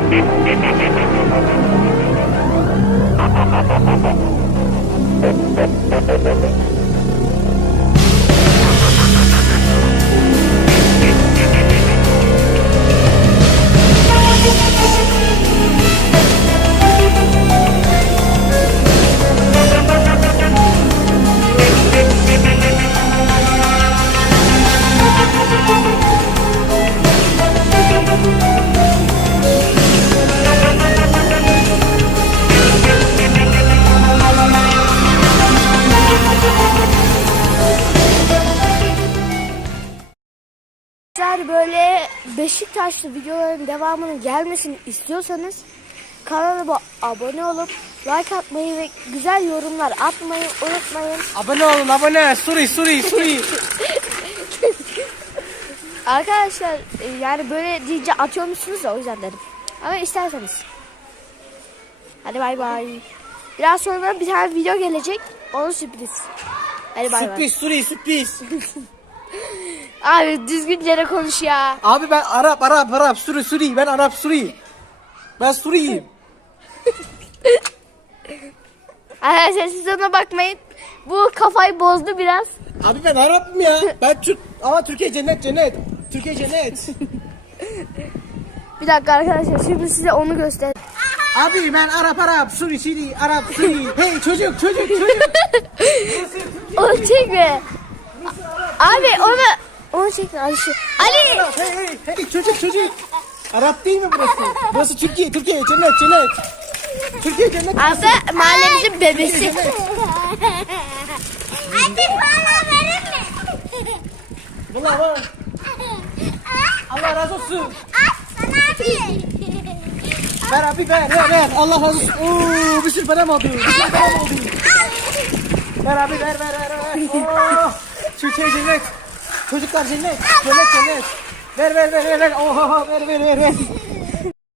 Böyle Beşiktaşlı videoların devamının gelmesini istiyorsanız kanalıma abone olup like atmayı ve güzel yorumlar atmayı unutmayın. Abone olun, abone. Suri. Arkadaşlar yani böyle deyince atıyormuşsunuz da o yüzden dedim. Ama isterseniz. Hadi bay bay. Biraz sonra bir tane video gelecek. Onun sürpriz. Hadi bay bay. Sürpriz. Abi düzgünce konuş ya. Abi ben Arap. Suri. Ben Arap Suri. Ben Suriyim. Arkadaşlar siz ona bakmayın. Bu kafayı bozdu biraz. Abi ben Arap'ım ya. Ben Türk. Ama Türkiye cennet. Türkiye cennet. Bir dakika arkadaşlar şimdi size onu göster. Abi ben Arap. Suri. Arap Suri. Hey çocuk. Onu çekme. Abi onu çekme Ali. Ali. Hey çocuk. Arap değil mi burası? Burası Türkiye cennet. Türkiye cennet. Aslında mahallemizin bebesi. Anne bana verir mi? Valla var. Allah razı olsun. Sana abi. Ver abi ver. Allah razı olsun. Oo, bir sürü param oldu. Ver abi ver. Oo, Türkiye cennet. Çocuklar cennet. Ver. Oho ver.